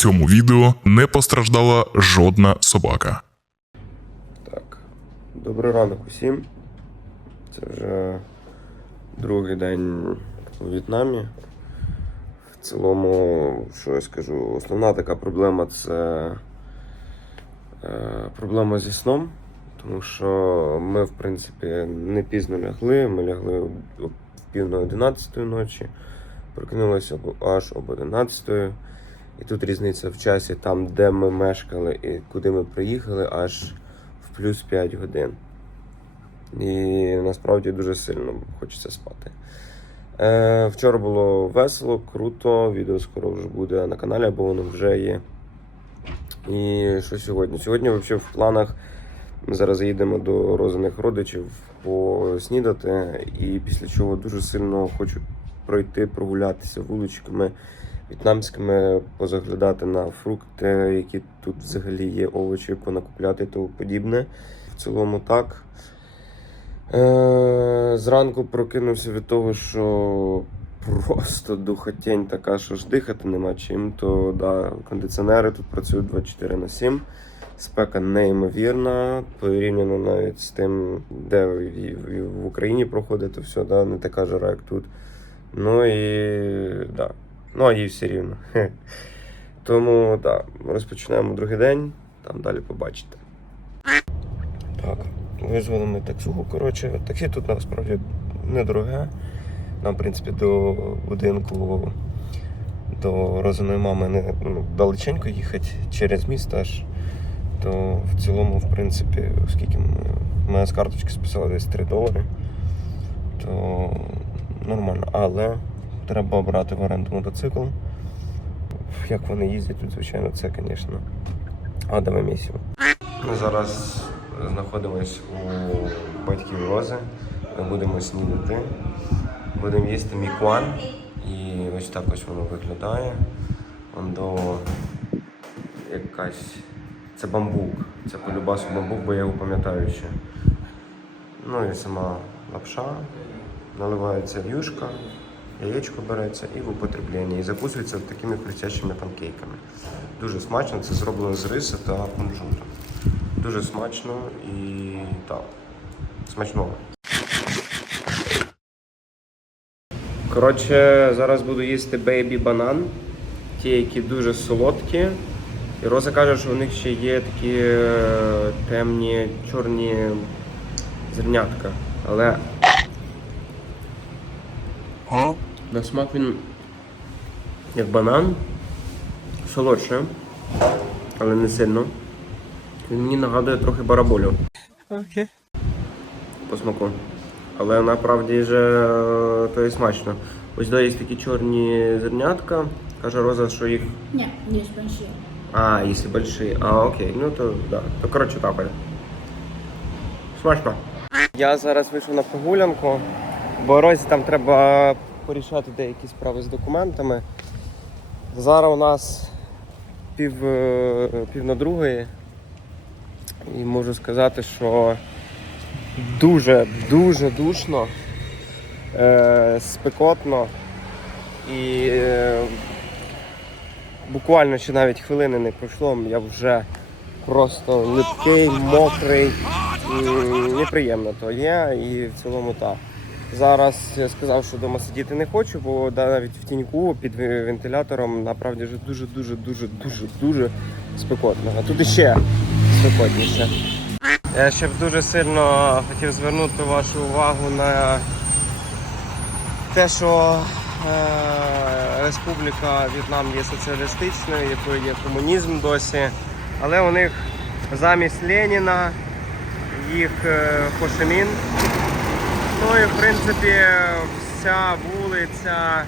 цьому відео не постраждала жодна собака. Так, добрий ранок усім. Це вже другий день у В'єтнамі. В цілому, що я скажу, основна така проблема це е, проблема зі сном. Тому що ми, в принципі, не пізно лягли. Ми лягли пів на 11 ночі, прокинулися аж об 11. І тут різниця в часі, там, де ми мешкали і куди ми приїхали, аж в плюс 5 годин. І насправді дуже сильно хочеться спати. Е, вчора було весело, круто. Відео скоро вже буде на каналі, або воно вже є. І що сьогодні? Сьогодні взагалі в планах ми зараз заїдемо до розданих родичів поснідати, і після чого дуже сильно хочу пройти, прогулятися вуличками в'єтнамськими, позаглядати на фрукти, які тут взагалі є, овочі, понакупляти і тому подібне. В цілому так. Е, зранку прокинувся від того, що просто духотень така, що ж дихати нема чим, то да, кондиціонери тут працюють 24 на 7. Спека неймовірна, порівняно навіть з тим, де в, Україні проходить, все, да, не така жара, як тут. Ну і да. Ну, а їй все рівно. Тому так, да, розпочинаємо другий день, там далі побачите. Так, визвали ми таксуху. Коротше, таксі тут насправді недороге. Нам, в принципі, до будинку до розаної мами не ну, далеченько їхати через місто аж. То в цілому, в принципі, оскільки ми з карточки списали десь 3 долари, то нормально. Але треба брати в оренду мотоцикл. Як вони їздять тут, звичайно, це, звісно, адове місіво. Ми зараз знаходимось у батьків Рози. Ми будемо снідати. Будемо їсти мікуан. І ось так ось воно виглядає. До якась. Це бамбук. Це по любасу бамбук, бо я його пам'ятаю ще. Ну і сама лапша. Наливається юшка, яєчко береться і в употреблення. І закусується такими хрустящими панкейками. Дуже смачно, це зроблено з риса та кунжуту. Дуже смачно і так, смачного. Коротше, зараз буду їсти бейбі банан. Ті, які дуже солодкі. І Роза каже, що у них ще є такі е, темні чорні зернятка. Але на смак він як банан, солодше, але не сильно. Він мені нагадує трохи бараболю. Окей. По смаку. Але насправді е, то і смачно. Ось де є такі чорні зернятка. Каже Роза, що їх. Нет, есть большие. А, якщо больші. А, окей, ну то да. То коротше так. Оля. Смачно. Я зараз вийшов на прогулянку, бо Розі там треба порішати деякі справи з документами. Зараз у нас пів, е, пів на другої. І можу сказати, що дуже, дуже душно, е, спекотно і е, буквально ще навіть хвилини не пройшло, я вже просто липкий, мокрий. М, Неприємно то є і в цілому так. Зараз я сказав, що вдома сидіти не хочу, бо навіть в тіньку під вентилятором направді вже дуже, дуже, дуже, дуже, спекотно. А тут іще спекотніше. Я ще б дуже сильно хотів звернути вашу увагу на те, що е, Республіка В'єтнам є соціалістичною, якою є комунізм досі, але у них замість Леніна їх е, Хошимін. Ну і в принципі вся вулиця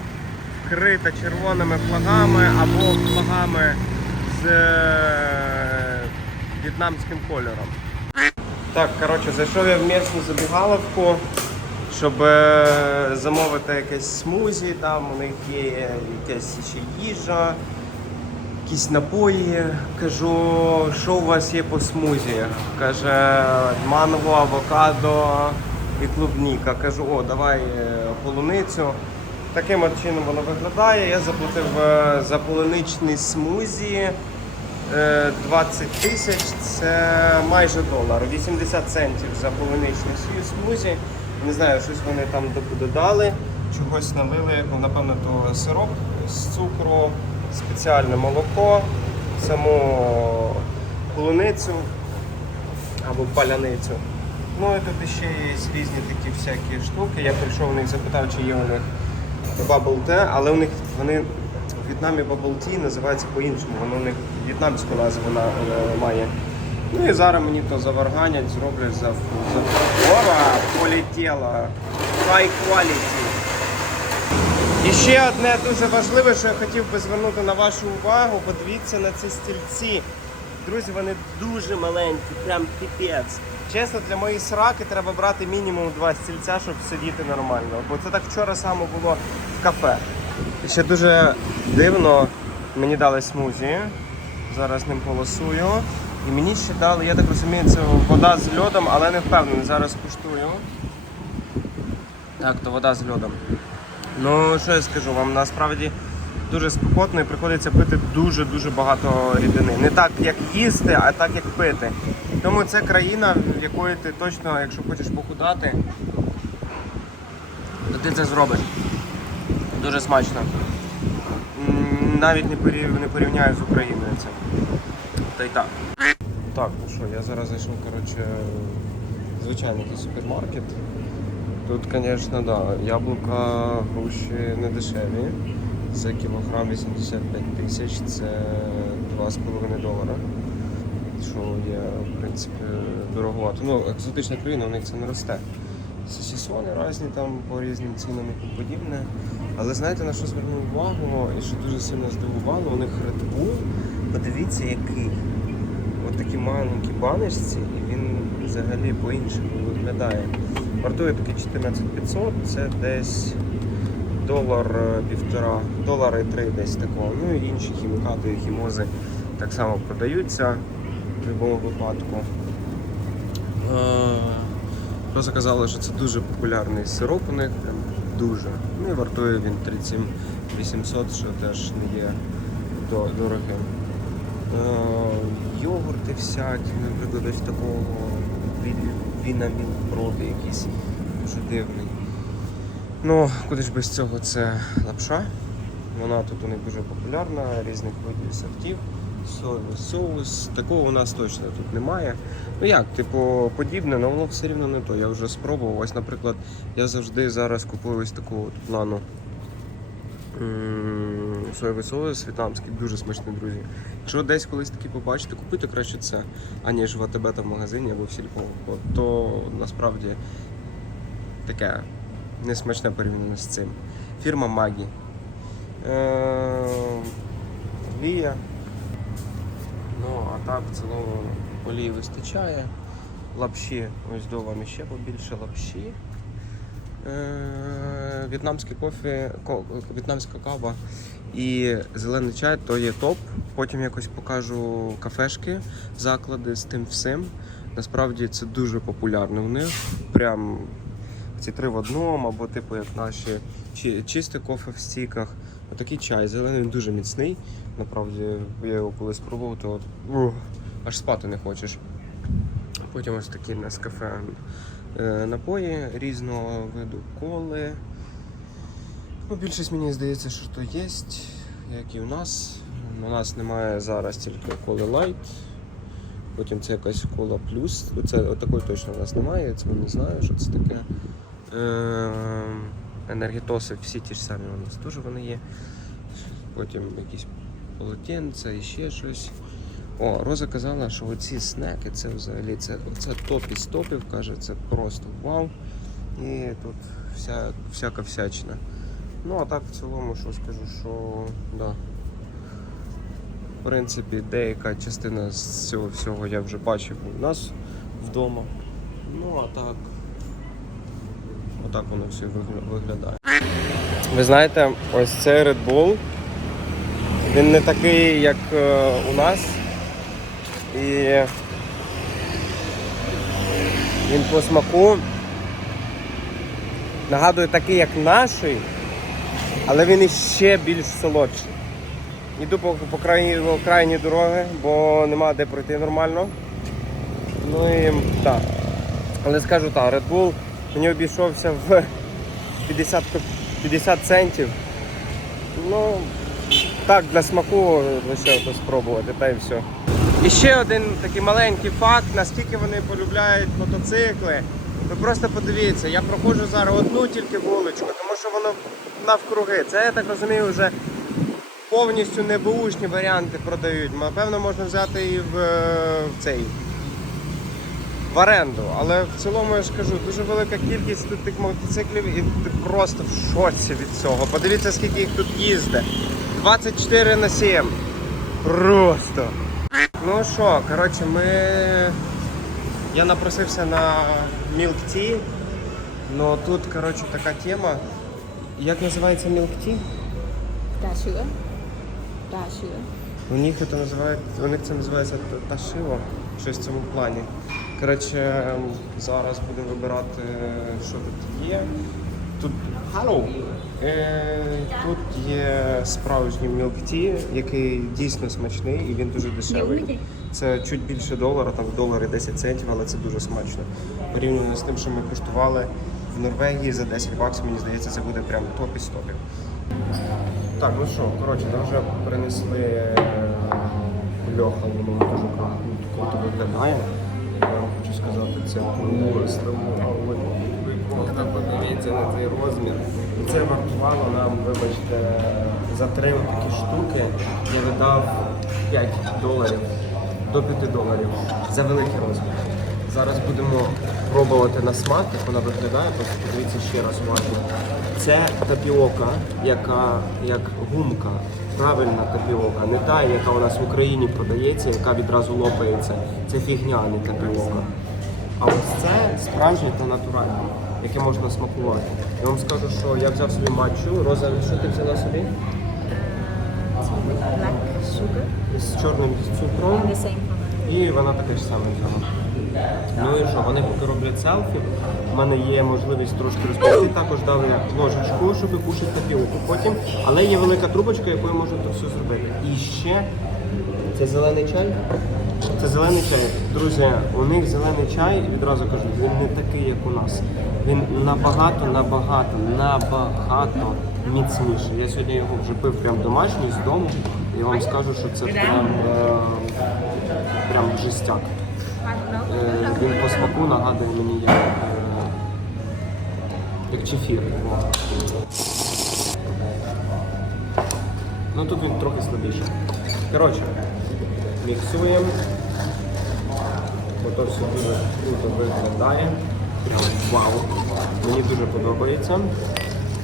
вкрита червоними флагами або флагами з е, в'єтнамським кольором. Так, коротше, зайшов я в місну забігаловку, щоб е, замовити якесь смузі, там у них є якась ще їжа, якісь напої. Кажу, що у вас є по смузі? Каже, манго, авокадо і клубніка. Кажу, о, давай е, полуницю. Таким от чином воно виглядає. Я заплатив е, за полуничний смузі е, 20 тисяч, це майже долар. 80 центів за полуничний смузі. Не знаю, щось вони там до- додали, чогось налили, ну, напевно, то сироп з цукру, спеціальне молоко, саму полуницю або паляницю. Ну і тут ще є різні такі всякі штуки. Я прийшов у них запитав, чи є у них Bubble Tea, але у них вони в В'єтнамі Bubble Tea називається по-іншому. Воно у них в'єтнамську назву вона має. Ну і зараз мені то заварганять, зроблять за, за... Ова, полетіла. High quality. І ще одне дуже важливе, що я хотів би звернути на вашу увагу. Подивіться на ці стільці. Друзі, вони дуже маленькі, прям піпець. Чесно, для моєї сраки треба брати мінімум два стільця, щоб сидіти нормально. Бо це так вчора саме було в кафе. І ще дуже дивно, мені дали смузі. Зараз ним голосую. І мені ще дали, я так розумію, це вода з льодом, але не впевнений. Зараз куштую. Так, то вода з льодом. Ну, що я скажу вам, насправді дуже спекотно і приходиться пити дуже-дуже багато рідини. Не так, як їсти, а так, як пити. Тому це країна, в якої ти точно, якщо хочеш похудати, то ти це зробиш. Дуже смачно. Навіть не порів- не порівняю з Україною це. Та й так. Так, ну що, я зараз зайшов, коротше, звичайний супермаркет. Тут, звісно, да, яблука груші не дешеві. За кілограм 85 тисяч це 2,5 долара. Що є, в принципі, дороговато. Ну, екзотична країна, у них це не росте. Сосісони різні там по різним цінам і тому подібне. Але знаєте на що звернув увагу і що дуже сильно здивувало, у них Red Bull, подивіться який. От такі маленькі баночці, і він взагалі по-іншому виглядає. Вартує таки 14500, це десь долар е, півтора, долар і три десь такого. Ну і інші хімікати, хімози так само продаються в будь-якому випадку. Е, Просто казали, що це дуже популярний сироп у них, прям дуже. Ну і вартує він 37 800, що теж не є дорогим. Е, Йогурти всякі, наприклад, ось такого вінамін проти якийсь дуже дивний. Ну, куди ж без цього це лапша. Вона тут у них дуже популярна, різних видів сортів, соус. Такого у нас точно тут немає. Ну як, типу, подібне, але воно все рівно не то. Я вже спробував. Ось, наприклад, я завжди зараз купую ось таку от плану соєвий соус в'єтнамський, дуже смачний, друзі. Якщо десь колись такі побачите, купуйте краще це, аніж в АТБ там в магазині або в сільпо. То насправді таке несмачне порівняно з цим. Фірма Магі. Е, Вія. Ну, а так в цілому олії вистачає. Лапші, ось до вам ще побільше лапші. Е, В'єтнамський кофе, ко- в'єтнамська кава і зелений чай то є топ. Потім якось покажу кафешки, заклади з тим всім. Насправді це дуже популярно в них. Прям ці три в одному, або типу як наші чи, чисте кофе в стіках. Отакий чай, зелений він дуже міцний. Насправді я його колись пробував, то ух, аж спати не хочеш. Потім ось такі на кафе е, напої різного виду коли. Ну, більшість мені здається, що то є, як і у нас. У нас немає зараз тільки коли лайт. Потім це якась кола плюс. Це такої точно у нас немає, це не знаю, що це таке. Е, енергетоси всі ті ж самі у нас теж вони є. Потім якісь полотенця і ще щось. О, Роза казала, що оці снеки це взагалі це, це топ із топів, каже, це просто вау. І тут вся, всяка всячина. Ну а так в цілому, що скажу, що да. В принципі, деяка частина з цього всього я вже бачив у нас вдома. Ну а так. Отак воно все виглядає. Ви знаєте, ось цей Red Bull. Він не такий, як е, у нас. І він по смаку нагадує такий, як наший, але він іще більш солодший. Йду по, по крайній, по крайній дороги, бо нема де пройти нормально. Ну і так. Але скажу так, Red Bull мені обійшовся в 50, 50 центів. Ну, так, для смаку лише спробувати, та й все. І ще один такий маленький факт, наскільки вони полюбляють мотоцикли. Ви просто подивіться, я проходжу зараз одну тільки вуличку, тому що воно навкруги. Це я так розумію, вже повністю небушні варіанти продають. Напевно, можна взяти і в, е, в цей в оренду. Але в цілому я ж кажу, дуже велика кількість тут тих мотоциклів і ти просто в шоці від цього. Подивіться, скільки їх тут їздить. 24 на 7. Просто. Ну що, коротше, ми. Я напросився на Milk Tea. Ну тут, коротше, така тема. Як називається Milk Tea? Trà sữa У них це називають, у них це називається та- ташиво, щось в цьому плані. Коротше, зараз будемо вибирати, що тут є. Тут Hello! Е, тут є справжній tea, який дійсно смачний і він дуже дешевий. Це чуть більше долара, там долари 10 центів, але це дуже смачно. Порівняно з тим, що ми коштували в Норвегії за 10 баксів, мені здається, це буде прям топ із топів. Так, ну що, коротше, нам вже принесли е, льоха, воно дуже круто виглядає. Я вам хочу сказати, це просто вау. Ви просто подивіться на цей розмір. Це вартувало нам, вибачте, за три такі штуки я видав 5 доларів до 5 доларів за великий розмір. Зараз будемо пробувати на смак, як вона виглядає, просто подивіться ще раз уважно. Це тапіока, яка як гумка, правильна тапіока, не та, яка у нас в Україні продається, яка відразу лопається. Це фігня, а не тапіока. А ось це справжнє та натуральне, яке можна смакувати. Я вам скажу, що я взяв собі матчу. Роза, що ти взяла собі? З чорним цукром. І вона таке ж саме взяла. Ну і що, вони поки роблять селфі. У мене є можливість трошки розповісти. Також дали ложечку, щоб кушати тапіоку потім. Але є велика трубочка, якою можна це все зробити. І ще це зелений чай. Це зелений чай. Друзі, у них зелений чай, відразу кажу, він не такий, як у нас. Він набагато, набагато, набагато міцніший. Я сьогодні його вже пив прям домашній з дому. І вам скажу, що це прям, е, прям жестяк. Е, Він по смаку нагадує мені як, е, як чефір. Ну тут він трохи слабіший. Коротше, міксуємо. Бо то все дуже круто виглядає. Вау. Мені дуже подобається.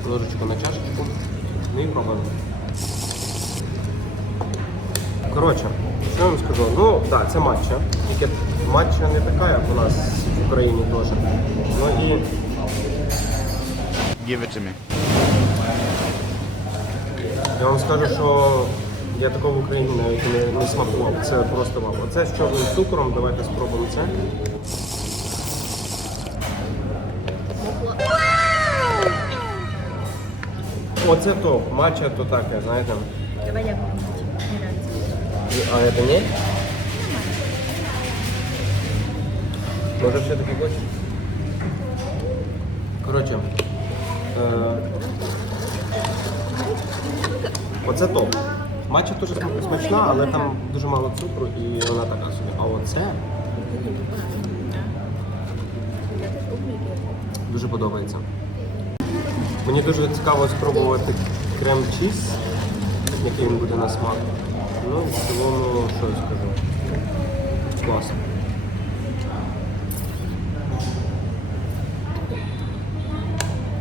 Ложечку на чашечку. Ну і пробуємо. Коротше, що я вам скажу? Ну, так, це матча. Тільки матча не така, як у нас в Україні теж. Ну і Give it to me. я вам скажу, що я такого в Україні навіть не, не смакував. Це просто вау. Оце з чорним цукром, давайте спробуємо це. Оце топ. Матча то таке, знаєте. Cho bây giờ còn А це ні? Може все-таки хочеш? Коротше. Е... Оце топ. Матча дуже см- смачна, але там дуже мало цукру і вона така собі. А оце дуже подобається. Мені дуже цікаво спробувати крем-чіз, який він буде на смак. Ну, в цілому, що я скажу. Клас.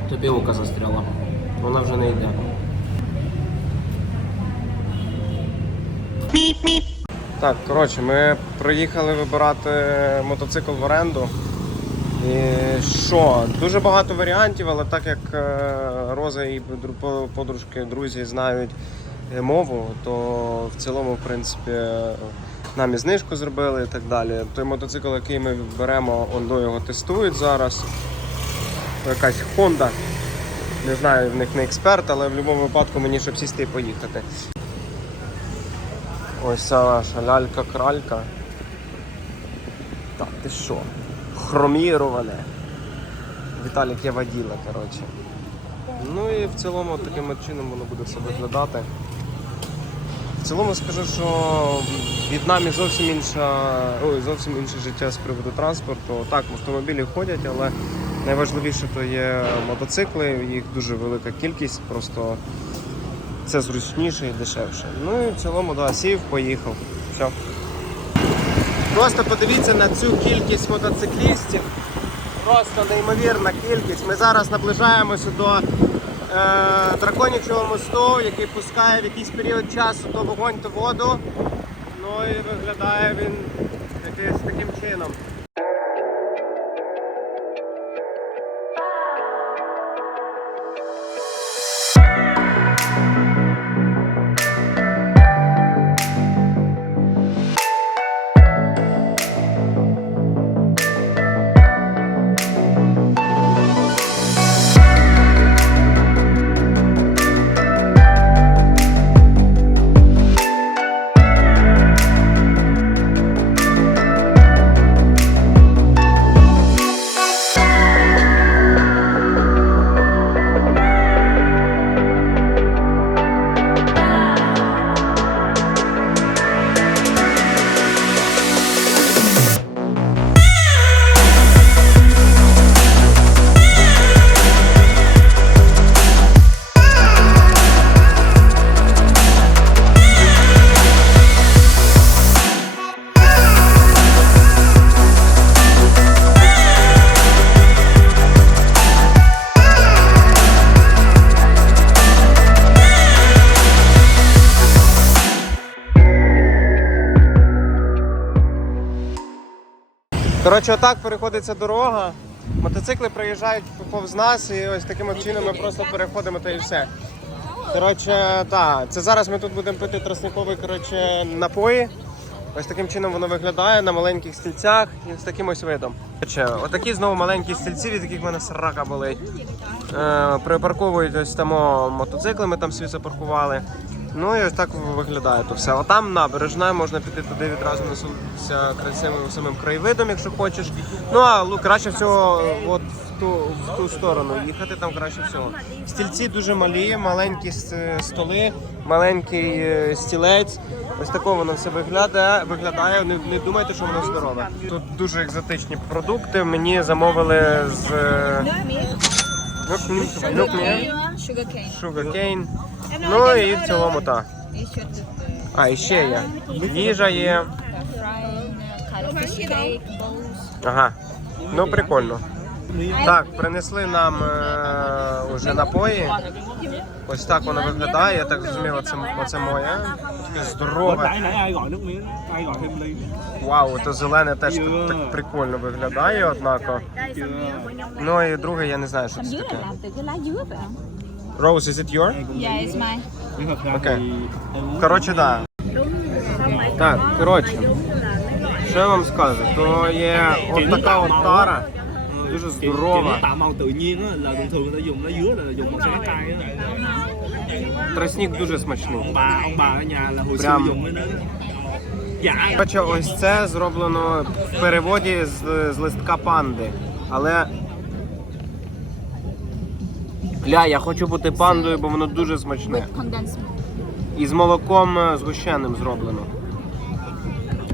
Тобі ока застряла. Вона вже не йде. Так, коротше, ми приїхали вибирати мотоцикл в оренду. І що? Дуже багато варіантів, але так як е, Роза і подружки, друзі знають е, мову, то в цілому, в принципі, нам і знижку зробили і так далі. Той мотоцикл, який ми беремо, он його тестують зараз. Якась Honda Не знаю, в них не експерт, але в будь-якому випадку мені щоб сісти і поїхати. Ось ця наша лялька-кралька. Так, ти що? Хроміроване. Віталік є воділа, коротше. Ну і в цілому таким чином воно буде все виглядати. В цілому скажу, що в В'єтнамі зовсім інша, ой, зовсім інше життя з приводу транспорту. Так, автомобілі ходять, але найважливіше то є мотоцикли, їх дуже велика кількість, просто це зручніше і дешевше. Ну і в цілому, да, сів, поїхав. Все. Просто подивіться на цю кількість мотоциклістів. Просто неймовірна кількість. Ми зараз наближаємося до е, драконячого мосту, який пускає в якийсь період часу то вогонь, то воду. Ну і виглядає він якийсь таким чином. Коротше, отак переходиться дорога. Мотоцикли проїжджають повз нас і ось таким чином ми просто переходимо та і все. Коротше, так, це зараз ми тут будемо пити тростникові коротше, напої. Ось таким чином воно виглядає на маленьких стільцях і з таким ось видом. Отакі знову маленькі стільці, від яких в мене срака болить. Е, припарковують ось там мотоцикли, ми там свій запаркували. Ну і ось так виглядає то все. Отам набережна, можна піти туди відразу насолодитися красивим самим краєвидом, якщо хочеш. Ну а лу- краще всього от в ту, в ту сторону їхати, там краще всього. Стільці дуже малі, маленькі столи, маленький е, стілець. Ось такого воно все виглядає. виглядає. Не, не думайте, що воно здорове. Тут дуже екзотичні продукти. Мені замовили з е, Ну і в цілому так. А, і ще є. Їжа є. Ага. Ну прикольно. Так, принесли нам е, уже напої. Ось так воно виглядає. Я так зрозумів, оце, оце моє. Таке здорове. Вау, то зелене теж так, так прикольно виглядає, однако. Ну і друге, я не знаю, що це таке. Rose, is it your? Yeah, it's mine. Nhưng thật ra Ok. thì em Коротше, так. Так, коротше. Що я вам скажу? То є от така от тара, дуже здорова. tạo màu tự nhiên á, là thường thường người ta dùng lá dứa là dùng màu xanh lá cây á. Тростник дуже смачний. Ông bà ông bà ở nhà là hồi Прям. dùng cái đó. Dạ. Коротше, ось це зроблено в переводі з, з листка панди. Але. Ля, я хочу бути пандою, бо воно дуже смачне. І з молоком е, згущеним зроблено.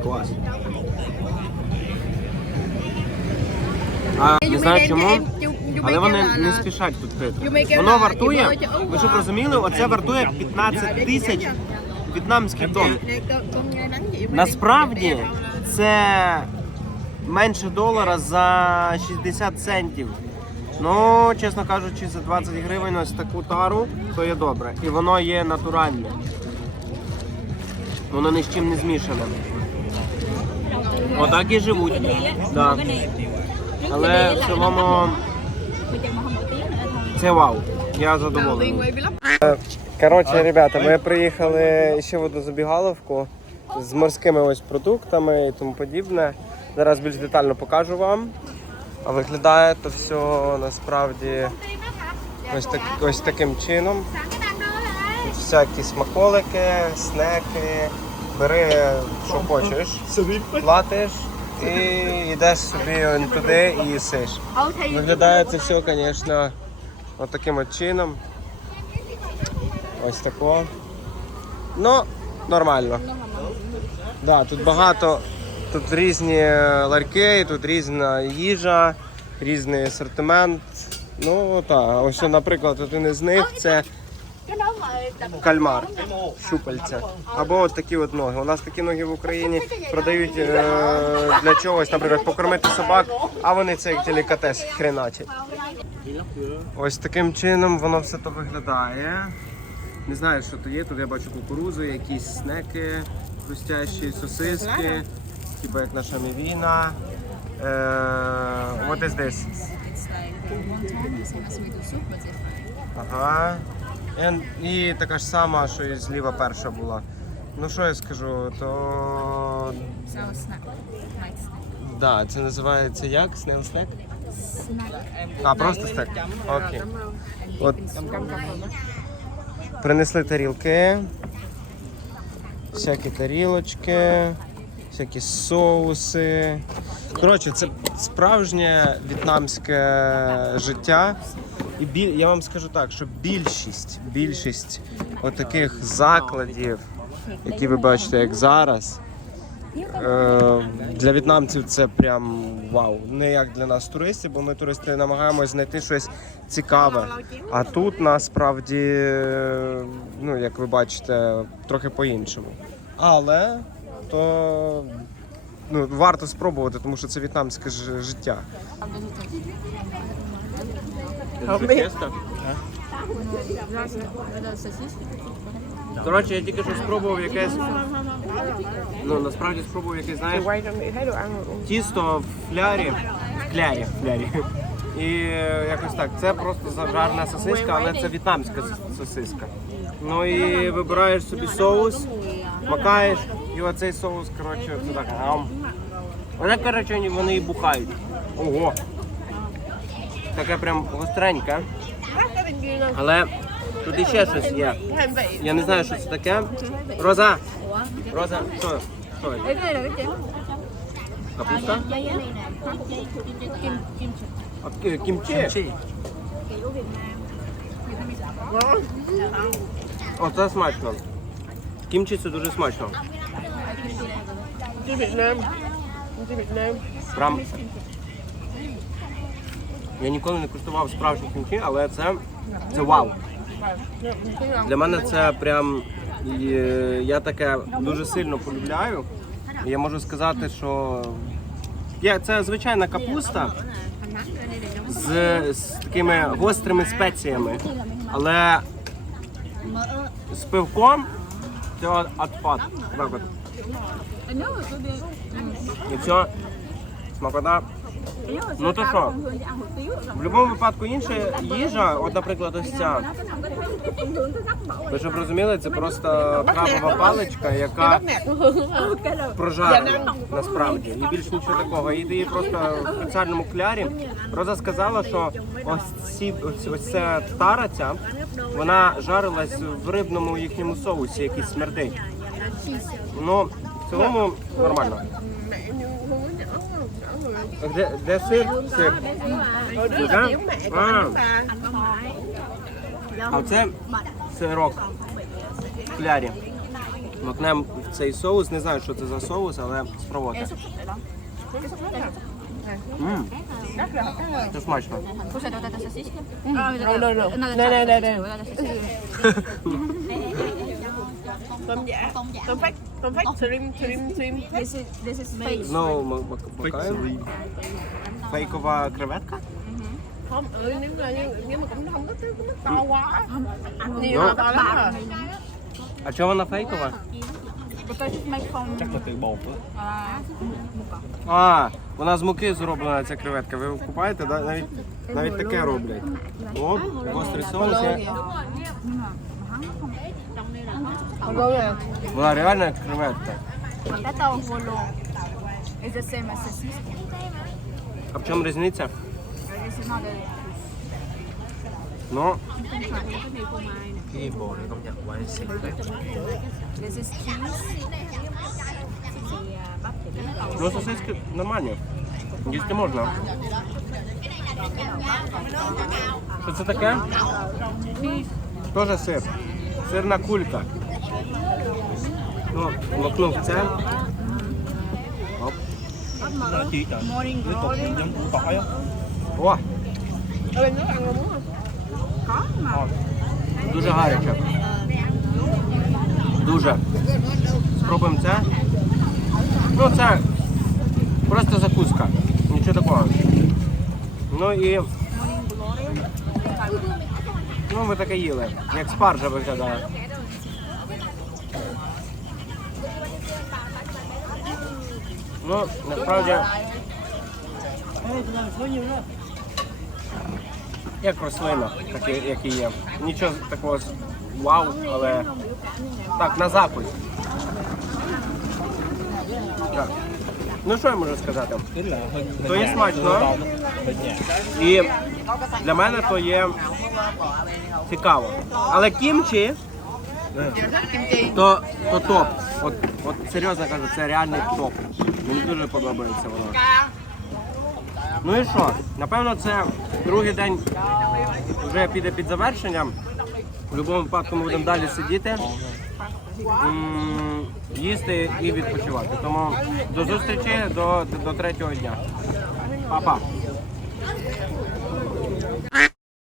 Клас. А не знаю чому, але вони не спішать тут пити. Воно вартує, ви щоб розуміли, оце вартує 15 тисяч в'єтнамських дон. Насправді це менше долара за 60 центів. Ну, чесно кажучи, за 20 гривень ось таку тару, то є добре. І воно є натуральне. Воно ні з чим не змішане. Отак і живуть. Да. Але в цілому це вау. Я задоволений. Коротше, ребята, ми приїхали ще в одну забігаловку з морськими ось продуктами і тому подібне. Зараз більш детально покажу вам. А виглядає то все насправді Ось, так, ось таким чином. Всякі смаколики, снеки. Бери, що хочеш, платиш і йдеш собі туди і їсиш. Виглядає це все, звісно, от таким от чином. Ось тако. Ну, нормально. Да, тут багато, тут різні ларьки, тут різна їжа, різний асортимент. Ну так, ось, наприклад, один із них це кальмар, щупальця. Або от такі от ноги. У нас такі ноги в Україні продають е, для чогось, наприклад, покормити собак, а вони це як делікатес хреначать. Ось таким чином воно все то виглядає. Не знаю, що то є. Тут я бачу кукурузу, якісь снеки, хрустящі сосиски, типу як наша мівіна. Е, what is this? It's like wonton, do soup, but different. Ага. І така ж сама, що і зліва перша була. Ну що я скажу, то. Snack, snack. Да, це називається як? Снейл снек? Snack. А, просто стек. Окей. От принесли тарілки, всякі тарілочки, всякі соуси. Коротше, це справжнє в'єтнамське життя. І біль, я вам скажу так, що більшість, більшість отаких закладів, які ви бачите, як зараз, Е, Для в'єтнамців це прям вау. Не як для нас туристів, бо ми туристи намагаємось знайти щось цікаве. А тут насправді, е, ну як ви бачите, трохи по-іншому. Але то ну, варто спробувати, тому що це в'єтнамське ж- життя. Коротше, я тільки що спробував якесь. Ну насправді спробував якесь, знаєш, тісто в флярі. В клярі, в флярі. І е, якось так. Це просто зажарена сосиска, але це в'єтнамська сос- сосиска. Ну і вибираєш собі соус, макаєш, і оцей соус, коротше, це так. ам. Вони, коротше, вони- і бухають. Ого. Таке прям гостреньке. Але тут іще щось є. Я не знаю, що це таке. Роза! Роза, що? Що? Капуста? Кімчі? О, це смачно. Кімчі це дуже смачно. Прям. Я ніколи не куштував справжні кімчі, але це, це вау. Для мене це прям. е, Я таке дуже сильно полюбляю. Я можу сказати, що це звичайна капуста з, з такими гострими спеціями. Але з пивком це от- отпад. І все. Смакота. Ну то що? В будь-якому випадку інша їжа, от, наприклад, ось ця. Ви щоб розуміли, це просто крабова паличка, яка прожарена насправді. І більш нічого такого. І її просто в спеціальному клярі. Роза сказала, що ось ці ось, ось ця тара ця, вона жарилась в рибному їхньому соусі, який смердить. Ну, в цілому нормально. Де, де сир? Сир. Да? А. А це сирок в клярі. Макнемо в цей соус. Не знаю, що це за соус, але спробувати. Мм. Це смачно. Sosisca? No, no, no. No, no, no, no. Tôm giả tôm phát tôm phát shrimp shrimp shrimp This is, this is fake. Знову м- м- макаємо. Фейкова креветка. không ừ nếu nhưng, nhưng mà cũng không có tới mức to quá nhiều Đó. to lắm rồi А чого вона фейкова? Chắc là từ bột á Uh, А, вона з муки зроблена ця креветка. Ви купаєте, да? навіть, навіть таке роблять. От, гострий соус. є. Была реальная креветка. Вот это оголо. И за same as сосиски. А в чем разница? Если надо... Ну. Но... Ну, Cái gì bồ này công nhận quá xịn đấy This is cheese. Thì сосиски нормальные. Їсти можна. Що це таке? Тоже сир. Сирна кулька. Ну, макнув це. Оп. chị trời cái cục giống củ tỏi á дуже гаряче. Дуже. Спробуємо це. Ну, це просто закуска. Нічого такого. Ну і. Ну, ви таке їли. Як спаржа виглядає. Ну, насправді. Як рослина, так, як і є. Нічого такого вау, але так, на закусь. Так. Ну що я можу сказати? to, hơi nhạt І для мене то є цікаво. Але кімчі то, то топ. От, от серйозно кажу, це реальний топ. Мені дуже подобається воно. Ну і що? Напевно, це другий день вже піде під завершення. В будь-якому випадку ми будемо далі сидіти, їсти і відпочивати. Тому до зустрічі до, до третього дня. Па-па.